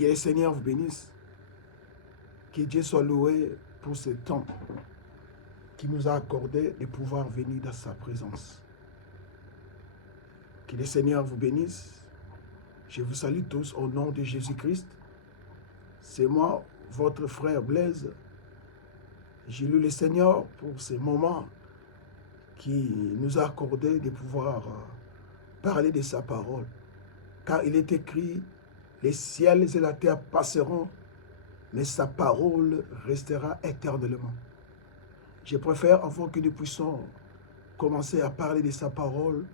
Que le Seigneur vous bénisse. Que Dieu soit loué pour ce temps qui nous a accordé de pouvoir venir dans sa présence. Que le Seigneur vous bénisse. Je vous salue tous au nom de Jésus-Christ. C'est moi, votre frère Blaise. J'ai lu le Seigneur pour ce moment qui nous a accordé de pouvoir parler de sa parole. Car il est écrit, les ciels et la terre passeront, mais sa parole restera éternellement. Je préfère, avant que nous puissions commencer à parler de sa parole,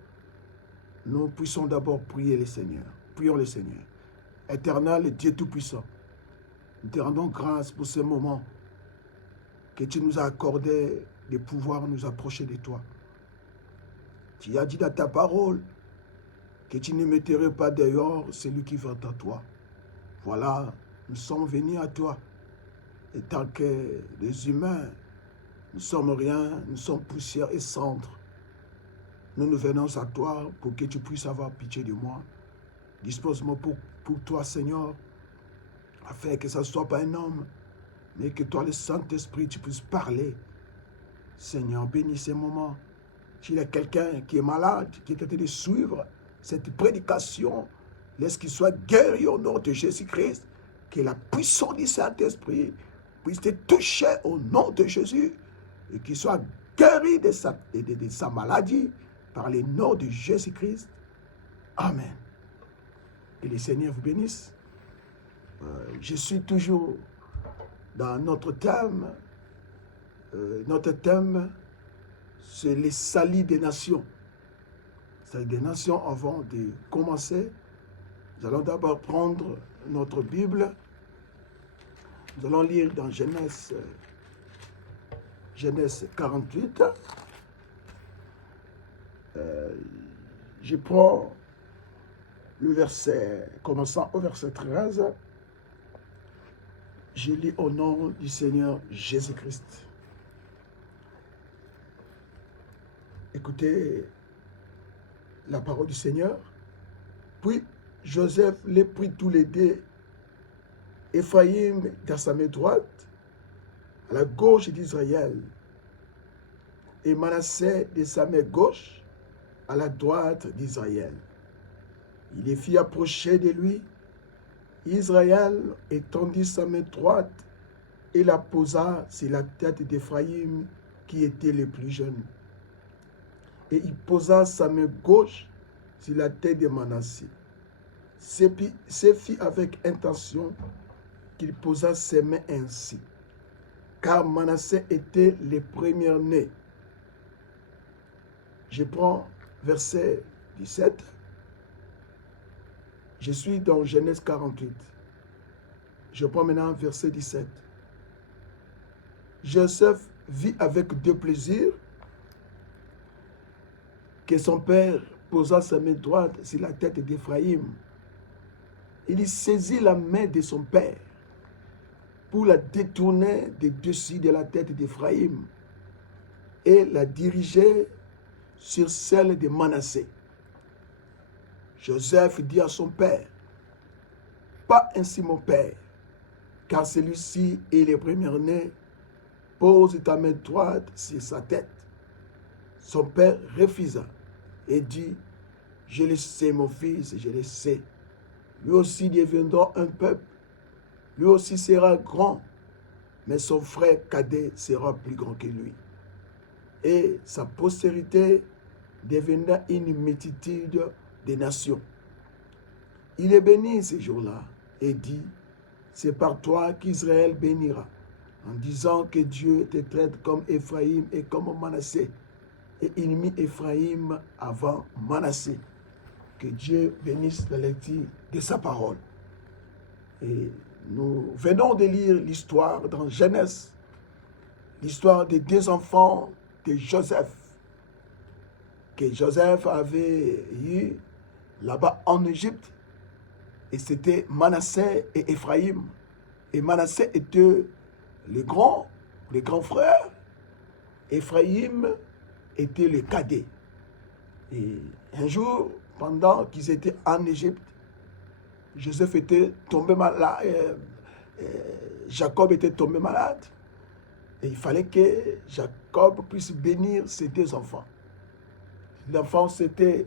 nous puissions d'abord prier le Seigneur. Prions le Seigneur. Éternel Dieu Tout-Puissant, nous te rendons grâce pour ce moment que tu nous as accordé de pouvoir nous approcher de toi. Tu as dit dans ta parole que tu ne mettrais pas dehors celui qui vient à toi. Voilà, nous sommes venus à toi. Et tant que des humains, nous sommes rien, nous sommes poussière et cendre. Nous venons à toi pour que tu puisses avoir pitié de moi. Dispose-moi pour toi, Seigneur, afin que ce ne soit pas un homme, mais que toi, le Saint-Esprit, tu puisses parler. Seigneur, bénis ces moments. S'il y a quelqu'un qui est malade, qui est en train de suivre cette prédication, laisse qu'il soit guéri au nom de Jésus-Christ, que la puissance du Saint-Esprit puisse te toucher au nom de Jésus, et qu'il soit guéri de sa maladie par le nom de Jésus-Christ. Amen. Que le Seigneur vous bénisse. Je suis toujours dans notre thème. Notre thème, c'est les salis des nations. Salis des nations, avant de commencer, nous allons d'abord prendre notre Bible. Nous allons lire dans Genèse 48. Je prends le verset, commençant au verset 13. Je lis au nom du Seigneur Jésus-Christ. Écoutez la parole du Seigneur. Puis Joseph les prit tous les deux, Éphraïm dans sa main droite, à la gauche d'Israël, et Manassé de sa main gauche, à la droite d'Israël. Il les fit approcher de lui. Israël étendit sa main droite et la posa sur la tête d'Éphraïm, qui était le plus jeune. Et il posa sa main gauche sur la tête de Manassé. C'est fit avec intention qu'il posa ses mains ainsi, car Manassé était le premier-né. Je prends verset 17. Je suis dans Genèse 48. Je prends maintenant verset 17. Joseph vit avec de plaisir que son père posa sa main droite sur la tête d'Éphraïm. Il saisit la main de son père pour la détourner de dessus de la tête d'Éphraïm et la diriger sur celle de Manassé. Joseph dit à son père, « Pas ainsi mon père, car celui-ci est le premier-né, pose ta main droite sur sa tête. » Son père refusa et dit, « Je le sais mon fils, je le sais. Lui aussi deviendra un peuple, lui aussi sera grand, mais son frère cadet sera plus grand que lui. Et sa postérité deviendra une multitude des nations. » Il est béni ce jour-là et dit, « C'est par toi qu'Israël bénira, en disant que Dieu te traite comme Éphraïm et comme Manassé. » Et il mit Éphraïm avant Manassé. Que Dieu bénisse la lecture de sa parole. Et nous venons de lire l'histoire dans Genèse, l'histoire des deux enfants de Joseph, que Joseph avait eu là-bas en Égypte, et c'était Manassé et Éphraïm. Et Manassé était le grand frère, Éphraïm était le cadet. Et un jour, pendant qu'ils étaient en Égypte, Joseph était tombé malade, Jacob était tombé malade. Et il fallait que Jacob puisse bénir ses deux enfants. Les enfants, c'était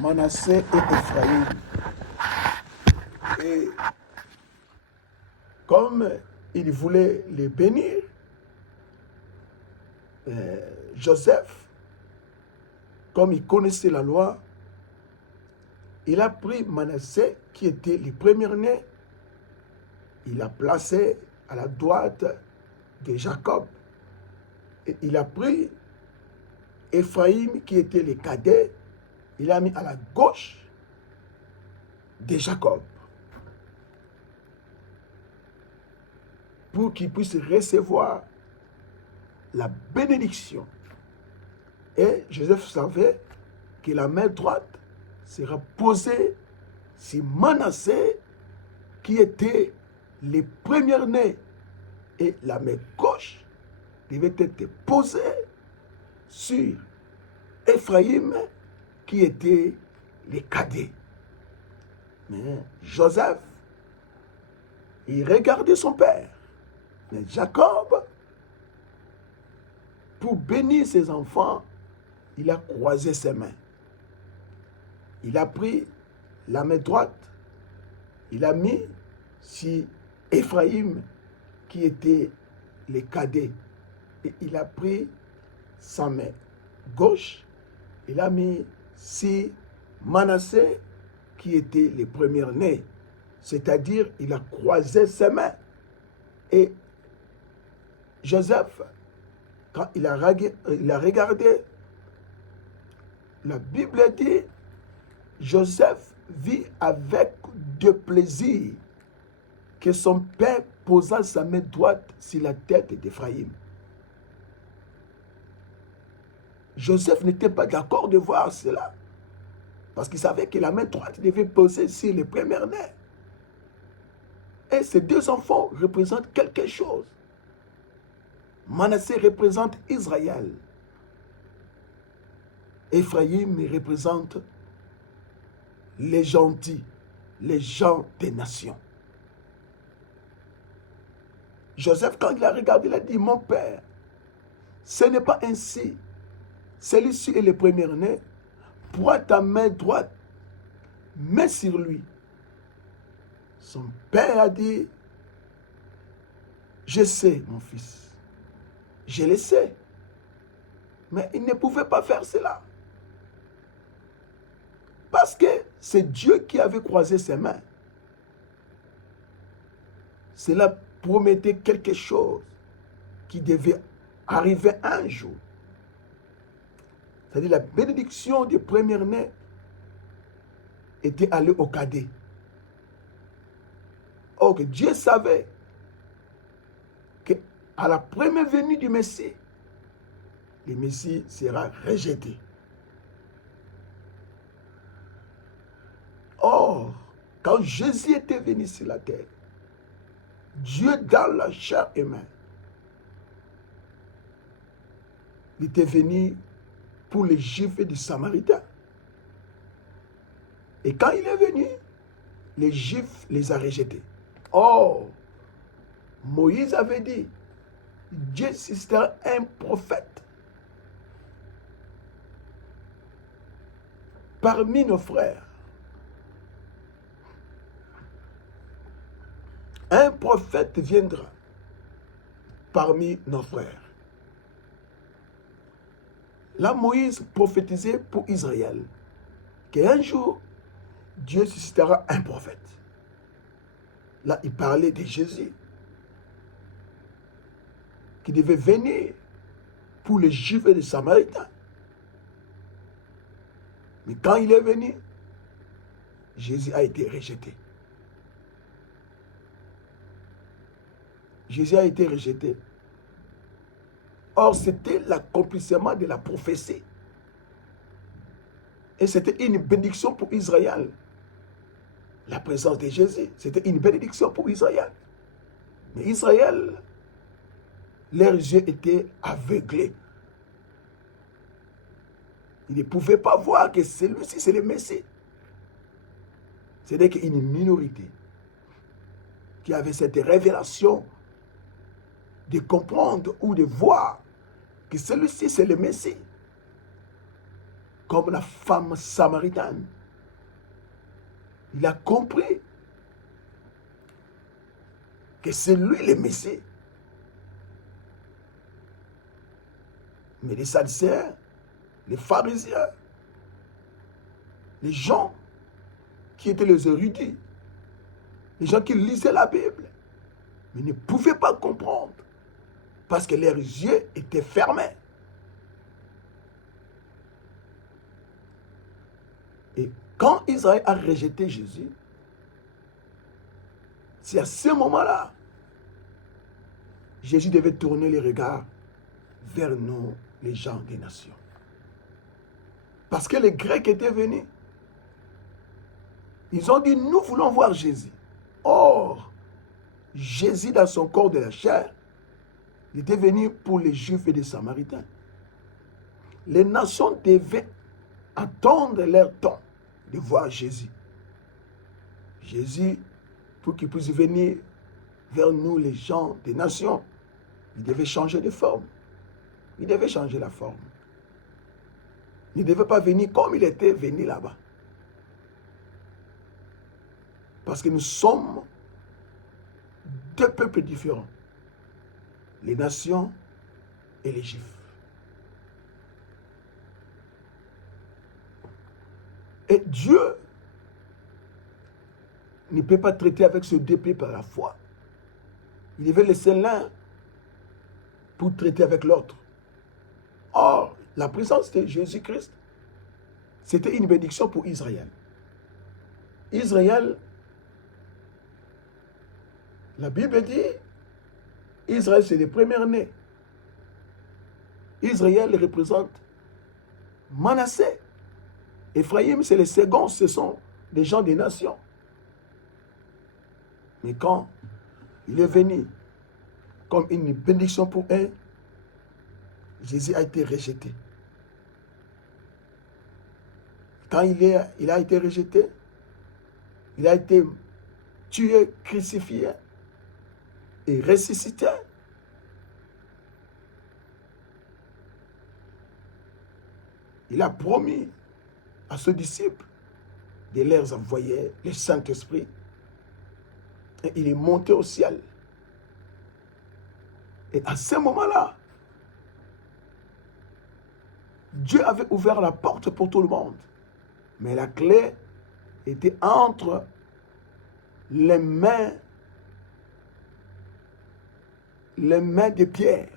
Manassé et Ephraïm. Et comme il voulait les bénir, Joseph, comme il connaissait la loi, il a pris Manassé, qui était le premier-né, il l'a placé à la droite de Jacob. Et il a pris Ephraïm, qui était le cadet, il l'a mis à la gauche de Jacob, pour qu'il puisse recevoir la bénédiction. Et Joseph savait que la main droite sera posée sur Manassé, qui était le premier-né, et la main gauche devait être posée sur Ephraïm, qui était le cadet. Mais Joseph, il regardait son père. Mais Jacob, pour bénir ses enfants, il a croisé ses mains. Il a pris la main droite, il a mis sur Ephraïm, qui était le cadet. Et il a pris sa main gauche, il a mis sur Manassé, qui était le premier-né. C'est-à-dire, il a croisé ses mains. Et Joseph, quand il a regardé, la Bible dit, Joseph vit avec de plaisir que son père posa sa main droite sur la tête d'Ephraïm. Joseph n'était pas d'accord de voir cela, parce qu'il savait que la main droite devait poser sur le premier-né. Et ces deux enfants représentent quelque chose. Manassé représente Israël. Ephraïm représente les gentils, les gens des nations. Joseph, quand il a regardé, il a dit, mon père, ce n'est pas ainsi. Celui-ci est le premier-né. Prends ta main droite, mets sur lui. Son père a dit, je sais, mon fils, je le sais. Mais il ne pouvait pas faire cela. Parce que c'est Dieu qui avait croisé ses mains. Cela promettait quelque chose qui devait arriver un jour. C'est-à-dire la bénédiction du premier-né était allée au cadet. Or que Dieu savait qu'à la première venue du Messie, le Messie sera rejeté. Or, quand Jésus était venu sur la terre, Dieu dans la chair humaine, il était venu pour les Juifs et les Samaritains. Et quand il est venu, les Juifs les ont rejetés. Or, Moïse avait dit, Dieu suscitera un prophète parmi nos frères. Un prophète viendra parmi nos frères. Là, Moïse prophétisait pour Israël qu'un jour, Dieu suscitera un prophète. Là, il parlait de Jésus qui devait venir pour les Juifs et les Samaritains. Mais quand il est venu, Jésus a été rejeté. Jésus a été rejeté. Or, c'était l'accomplissement de la prophétie. Et c'était une bénédiction pour Israël. La présence de Jésus, c'était une bénédiction pour Israël. Mais Israël, leurs yeux étaient aveuglés. Ils ne pouvaient pas voir que celui-ci, c'est le Messie. Ce n'est qu'une minorité qui avait cette révélation de comprendre ou de voir que celui-ci, c'est le Messie. Comme la femme samaritaine. Il a compris que c'est lui le Messie. Mais les Sadducéens, les pharisiens, les gens qui étaient les érudits, les gens qui lisaient la Bible, mais ne pouvaient pas comprendre parce que leurs yeux étaient fermés. Et quand Israël a rejeté Jésus, c'est à ce moment-là, Jésus devait tourner les regards vers nous, les gens des nations. Parce que les Grecs étaient venus. Ils ont dit, nous voulons voir Jésus. Or, Jésus, dans son corps de la chair, il était venu pour les Juifs et les Samaritains. Les nations devaient attendre leur temps de voir Jésus. Jésus, pour qu'il puisse venir vers nous, les gens des nations, il devait changer de forme. Il devait changer la forme. Il ne devait pas venir comme il était venu là-bas. Parce que nous sommes deux peuples différents. Les nations et les Juifs. Et Dieu ne peut pas traiter avec ce deux peuples à la fois. Il devait laisser l'un pour traiter avec l'autre. Or, la présence de Jésus-Christ, c'était une bénédiction pour Israël. Israël, la Bible dit, Israël c'est le premier-né. Israël représente Manassé. Ephraïm c'est les seconds, ce sont des gens des nations. Mais quand il est venu comme une bénédiction pour eux, Jésus a été rejeté. Quand il a été rejeté, il a été tué, crucifié et ressuscité. Il a promis à ses disciples de leur envoyer le Saint-Esprit. Et il est monté au ciel. Et à ce moment-là, Dieu avait ouvert la porte pour tout le monde. Mais la clé était entre les mains de Pierre.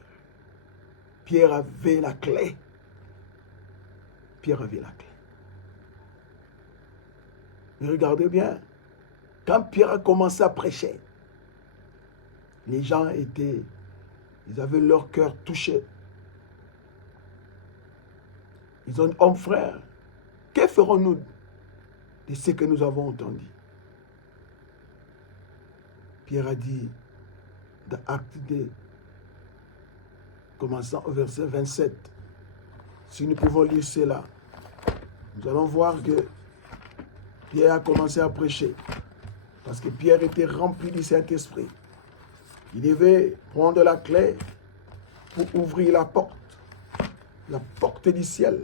Pierre avait la clé. Pierre avait la clé. Mais regardez bien, quand Pierre a commencé à prêcher, les gens ils avaient leur cœur touché. Ils ont dit, homme frère, que ferons-nous de ce que nous avons entendu? Pierre a dit, dans Acte 2, commençant au verset 27, si nous pouvons lire cela, nous allons voir que Pierre a commencé à prêcher. Parce que Pierre était rempli du Saint-Esprit. Il devait prendre la clé pour ouvrir la porte du ciel.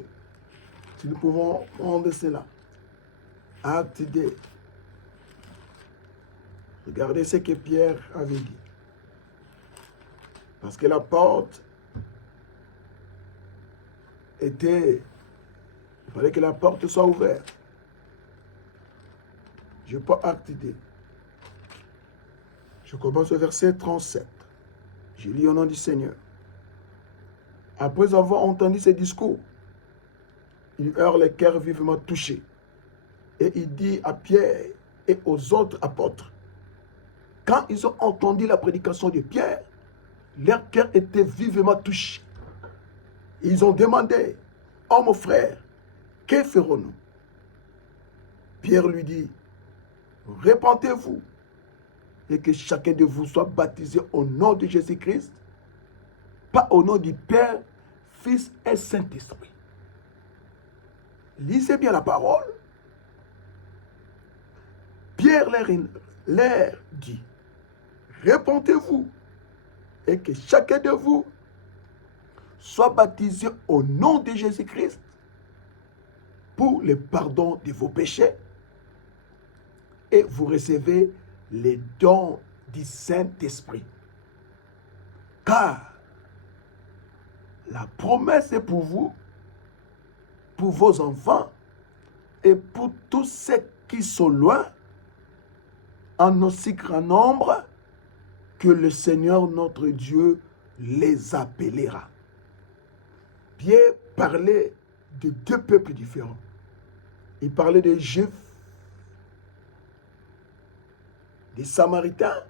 Si nous pouvons prendre cela. Acte 2. Regardez ce que Pierre avait dit. Parce que la porte il fallait que la porte soit ouverte. Je prends Acte 2. Je commence au verset 37. Je lis au nom du Seigneur. Après avoir entendu ces discours, il eut le cœur vivement touché. Et il dit à Pierre et aux autres apôtres, quand ils ont entendu la prédication de Pierre, leur cœur était vivement touché. Ils ont demandé, oh mon frère, que ferons-nous? Pierre lui dit, repentez-vous et que chacun de vous soit baptisé au nom de Jésus-Christ, pas au nom du Père, Fils et Saint-Esprit. Lisez bien la parole. Pierre leur dit, répondez-vous et que chacun de vous soit baptisé au nom de Jésus-Christ pour le pardon de vos péchés et vous recevez les dons du Saint-Esprit. Car la promesse est pour vous, pour vos enfants et pour tous ceux qui sont loin, en aussi grand nombre que le Seigneur notre Dieu les appellera. Pierre parlait de deux peuples différents. Il parlait des Juifs, des Samaritains,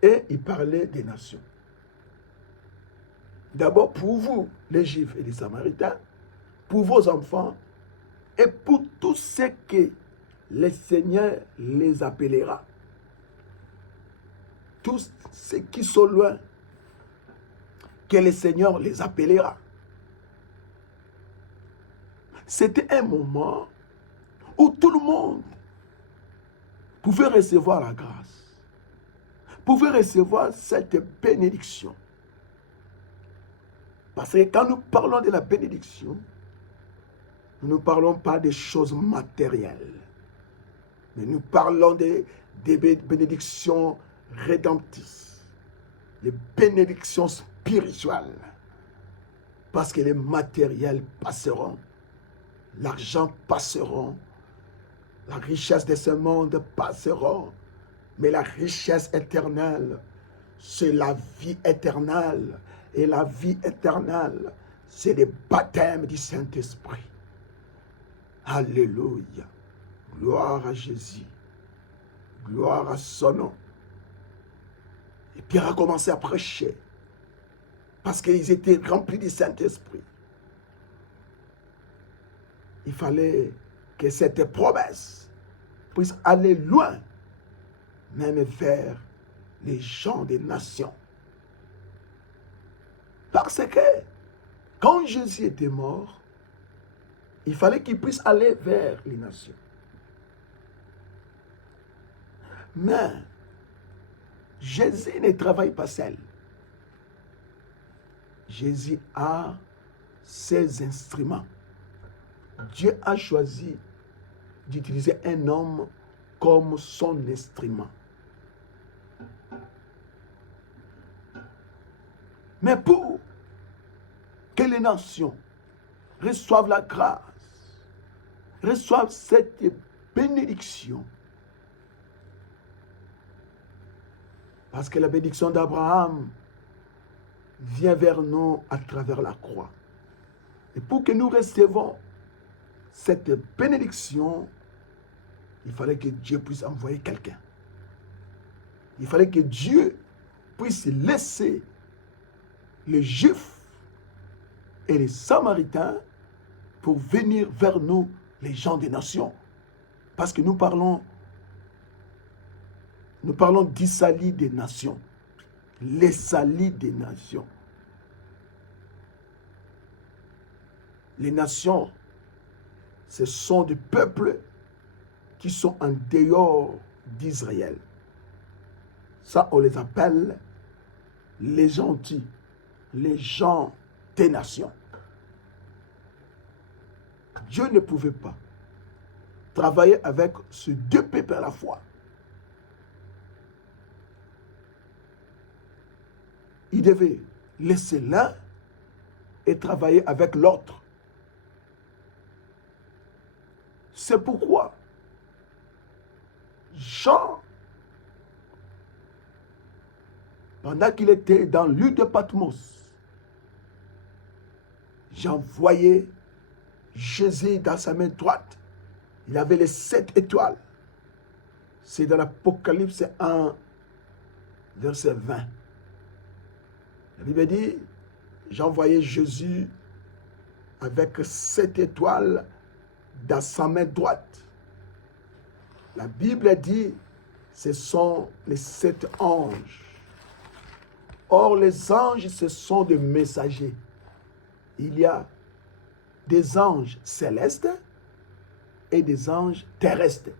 et il parlait des nations. D'abord pour vous, les Juifs et les Samaritains, pour vos enfants, et pour tous ceux que le Seigneur les appellera. Tous ceux qui sont loin, que le Seigneur les appellera. C'était un moment où tout le monde pouvait recevoir la grâce, pouvait recevoir cette bénédiction. Parce que quand nous parlons de la bénédiction, nous ne parlons pas des choses matérielles, mais nous parlons des bénédictions rédemptrices, les bénédictions spirituelles. Parce que les matériels passeront, l'argent passeront, la richesse de ce monde passeront, mais la richesse éternelle, c'est la vie éternelle. Et la vie éternelle, c'est le baptême du Saint-Esprit. Alléluia. Gloire à Jésus. Gloire à son nom. Et Pierre a commencé à prêcher. Parce qu'ils étaient remplis du Saint-Esprit. Il fallait que cette promesse puisse aller loin, même vers les gens des nations. Parce que quand Jésus était mort, il fallait qu'il puisse aller vers les nations. Mais Jésus ne travaille pas seul. Jésus a ses instruments. Dieu a choisi d'utiliser un homme comme son instrument. Mais pour que les nations reçoivent la grâce, reçoivent cette bénédiction, parce que la bénédiction d'Abraham vient vers nous à travers la croix. Et pour que nous recevons cette bénédiction, il fallait que Dieu puisse envoyer quelqu'un. Il fallait que Dieu puisse laisser les Juifs et les Samaritains pour venir vers nous, les gens des nations. Parce que nous parlons du salut des nations. Les saluts des nations. Les nations, ce sont des peuples qui sont en dehors d'Israël. Ça, on les appelle les gentils, les gens des nations. Dieu ne pouvait pas travailler avec ces deux peuples à la fois. Il devait laisser l'un et travailler avec l'autre. C'est pourquoi Jean, pendant qu'il était dans l'île de Patmos, Jean voyait Jésus dans sa main droite. Il avait les 7 étoiles. C'est dans l'Apocalypse 1, verset 20. La Bible dit, Jean voyait Jésus avec 7 étoiles dans sa main droite. La Bible dit, ce sont les 7 anges. Or, les anges, ce sont des messagers. Il y a des anges célestes et des anges terrestres.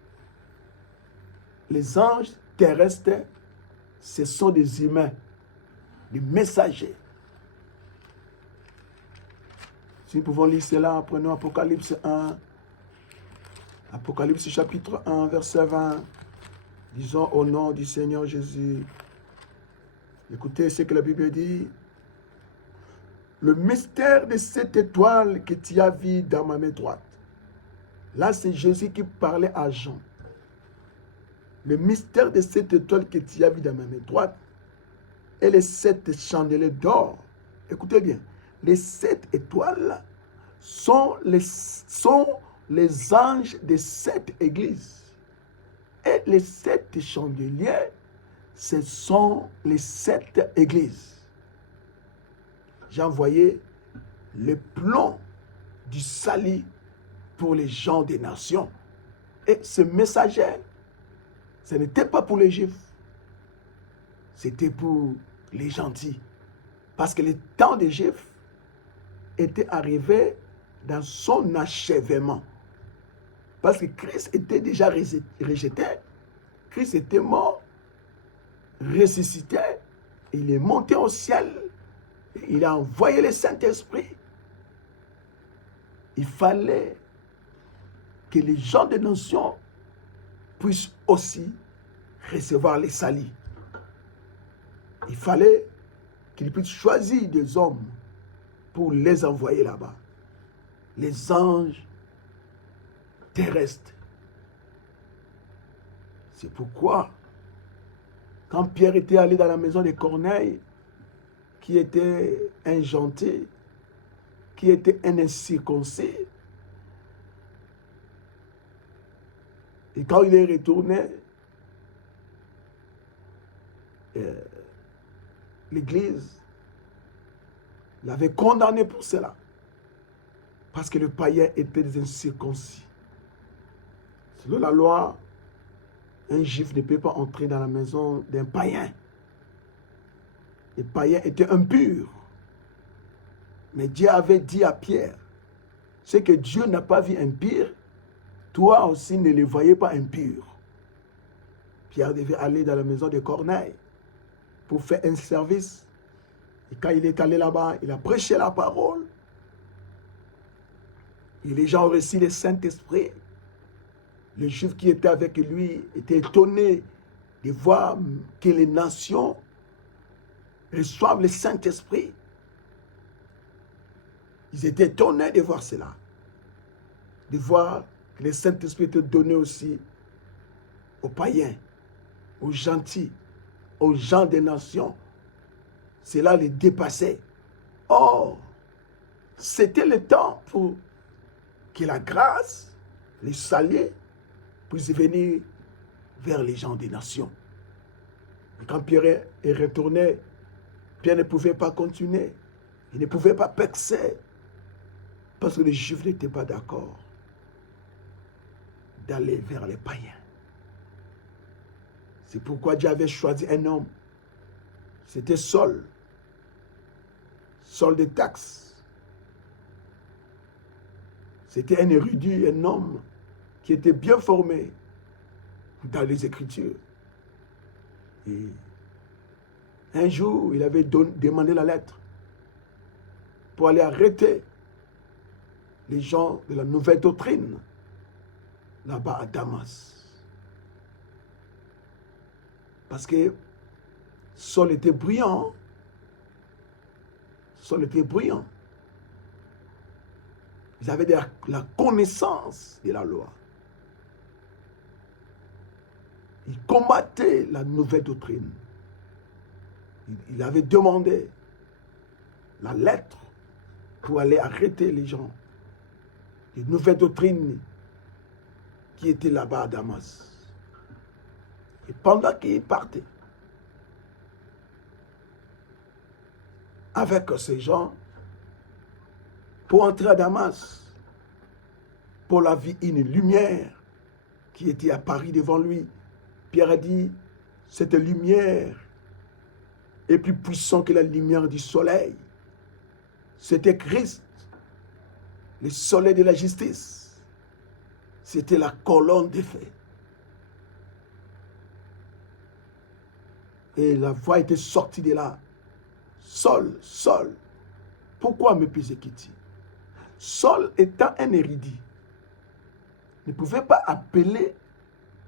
les anges terrestres, ce sont des humains, des messagers. Si nous pouvons lire cela, prenons Apocalypse 1, Apocalypse chapitre 1, verset 20. Disons au nom du Seigneur Jésus. Écoutez ce que la Bible dit. Le mystère de cette étoile que tu as vue dans ma main droite. Là, c'est Jésus qui parlait à Jean. Le mystère de cette étoile que tu as vue dans ma main droite et les 7 chandeliers d'or. Écoutez bien. Les 7 étoiles sont les anges des 7 églises. Et les 7 chandeliers, ce sont les 7 églises. J'ai envoyé le plan du salut pour les gens des nations. Et ce messager, ce n'était pas pour les Juifs. C'était pour les gentils. Parce que le temps des Juifs était arrivé dans son achèvement. Parce que Christ était déjà rejeté. Christ était mort, ressuscité. Il est monté au ciel. Il a envoyé le Saint-Esprit. Il fallait que les gens des nations puissent aussi recevoir les saluts. Il fallait qu'ils puissent choisir des hommes pour les envoyer là-bas. Les anges terrestre. C'est pourquoi, quand Pierre était allé dans la maison de Corneille, qui était un gentil, qui était un incirconcis, et quand il est retourné, l'Église l'avait condamné pour cela, parce que le païen était des incirconcis. Selon la loi, un juif ne peut pas entrer dans la maison d'un païen. Les païens étaient impurs. Mais Dieu avait dit à Pierre, ce que Dieu n'a pas vu impur, toi aussi ne le voyais pas impur. Pierre devait aller dans la maison de Corneille pour faire un service. Et quand il est allé là-bas, il a prêché la parole. Et les gens ont reçu le Saint-Esprit. Les Juifs qui étaient avec lui étaient étonnés de voir que les nations reçoivent le Saint-Esprit. Ils étaient étonnés de voir cela. De voir que le Saint-Esprit était donné aussi aux païens, aux gentils, aux gens des nations. Cela les dépassait. Or, c'était le temps pour que la grâce, le salut, puisse venir vers les gens des nations. Et quand Pierre est retourné, Pierre ne pouvait pas continuer. Il ne pouvait pas percer. Parce que les Juifs n'étaient pas d'accord d'aller vers les païens. C'est pourquoi Dieu avait choisi un homme. C'était Saul. Saul de Tarse. C'était un érudit, un homme qui était bien formé dans les Écritures. Et un jour, il avait demandé la lettre pour aller arrêter les gens de la nouvelle doctrine là-bas à Damas. Parce que Saul était brillant. Saul était brillant. Ils avaient la connaissance de la loi. Ils combattaient la nouvelle doctrine. Il avait demandé la lettre pour aller arrêter les gens. Les nouvelles doctrines qui étaient là-bas à Damas. Et pendant qu'il partait, avec ces gens, pour entrer à Damas, pour la vie, une lumière qui était apparue devant lui. Pierre a dit, cette lumière est plus puissante que la lumière du soleil. C'était Christ, le soleil de la justice. C'était la colonne de feu. Et la voix était sortie de là. Saul, Saul, pourquoi me persécutes-tu? Saul étant un érudit, ne pouvait pas appeler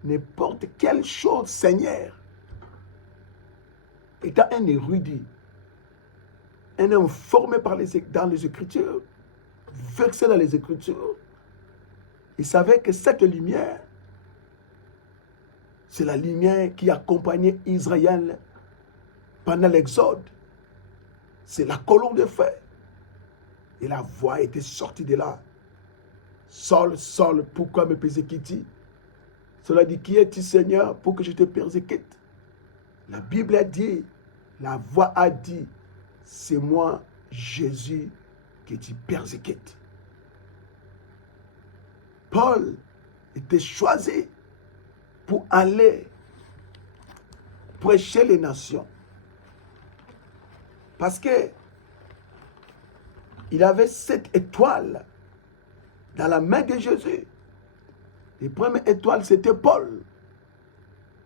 n'importe quelle chose Seigneur. Étant un érudit, un homme formé dans les Écritures, versé dans les Écritures, il savait que cette lumière, c'est la lumière qui accompagnait Israël pendant l'Exode. C'est la colonne de feu. Et la voix était sortie de là. Saul, Saul, pourquoi me persécutes-tu? Cela dit, qui es-tu, Seigneur, pour que je te persécute? La Bible a dit, la voix a dit, c'est moi, Jésus, que tu persécutes. Paul était choisi pour aller prêcher les nations. Parce que il avait 7 étoiles dans la main de Jésus. Les premières étoiles, c'était Paul,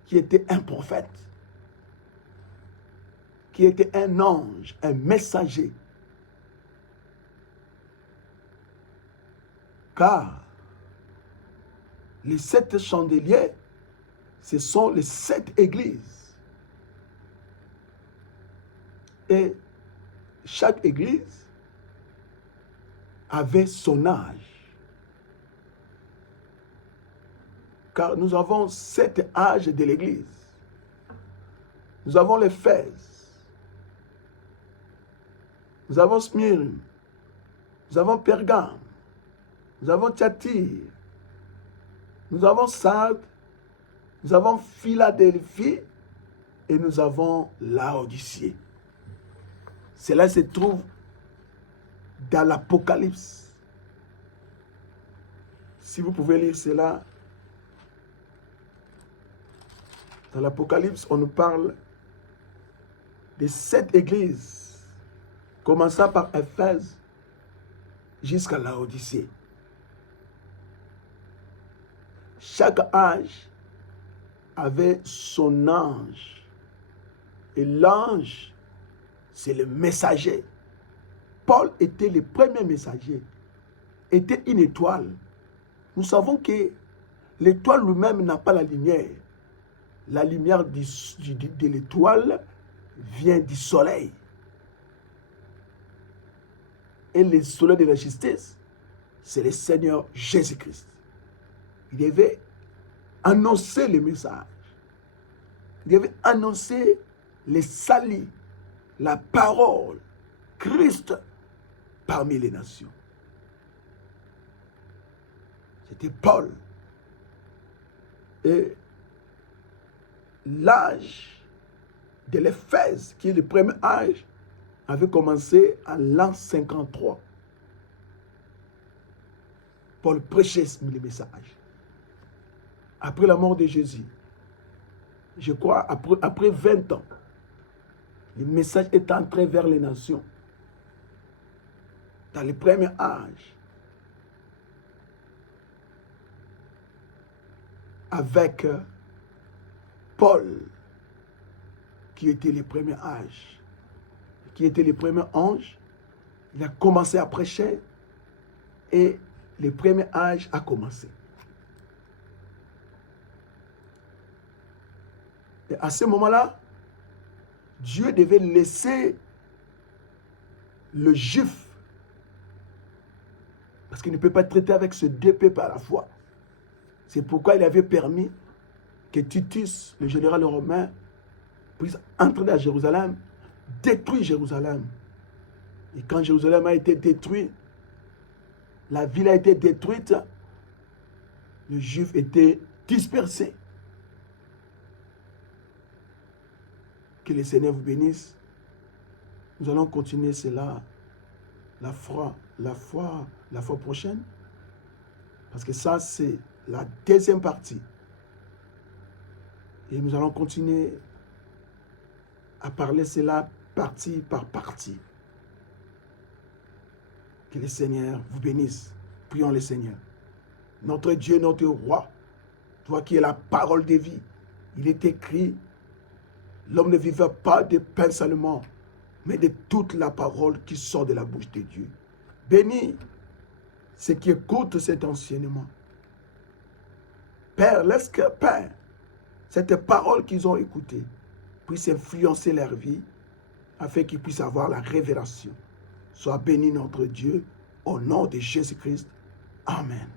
qui était un prophète, qui était un ange, un messager. Car les 7 chandeliers, ce sont les 7 églises. Et chaque église avait son âge. Car nous avons 7 âges de l'église. Nous avons l'Éphèse. Nous avons Smyrne. Nous avons Pergame. Nous avons Thyatire. Nous avons Sardes. Nous avons Philadelphie. Et nous avons Laodicée. Cela se trouve dans l'Apocalypse. Si vous pouvez lire cela, dans l'Apocalypse, on nous parle des 7 églises, commençant par Éphèse jusqu'à Laodicée. Chaque âge avait son ange. Et l'ange, c'est le messager. Paul était le premier messager, était une étoile. Nous savons que l'étoile lui-même n'a pas la lumière. La lumière de l'étoile vient du soleil. Et le soleil de la justice, c'est le Seigneur Jésus-Christ. Il devait annoncer le message. Il devait annoncer le salut, la parole, Christ parmi les nations. C'était Paul. Et l'âge de l'Éphèse, qui est le premier âge, avait commencé en l'an 53. Paul prêchait le message. Après la mort de Jésus, je crois, après 20 ans, le message est entré vers les nations. Dans le premier âge, avec Paul, qui était le premier âge, qui était le premier ange, il a commencé à prêcher et le premier âge a commencé. Et à ce moment-là, Dieu devait laisser le juif, parce qu'il ne peut pas traiter avec ce 2 peuples à la fois. C'est pourquoi il avait permis que Titus, le général romain, puisse entrer à Jérusalem, détruire Jérusalem. Et quand Jérusalem a été détruite, la ville a été détruite, les Juifs étaient dispersés. Que le Seigneur vous bénisse. Nous allons continuer cela la fois prochaine. Parce que ça, c'est la deuxième partie. Et nous allons continuer à parler cela partie par partie. Que le Seigneur vous bénisse. Prions le Seigneur. Notre Dieu, notre roi, toi qui es la parole de vie, il est écrit L'homme ne vivra pas de pain seulement, mais de toute la parole qui sort de la bouche de Dieu. Bénis ceux qui écoutent cet enseignement. Père, laisse que, Père, cette parole qu'ils ont écoutée puisse influencer leur vie afin qu'ils puissent avoir la révélation. Sois béni notre Dieu, au nom de Jésus-Christ. Amen.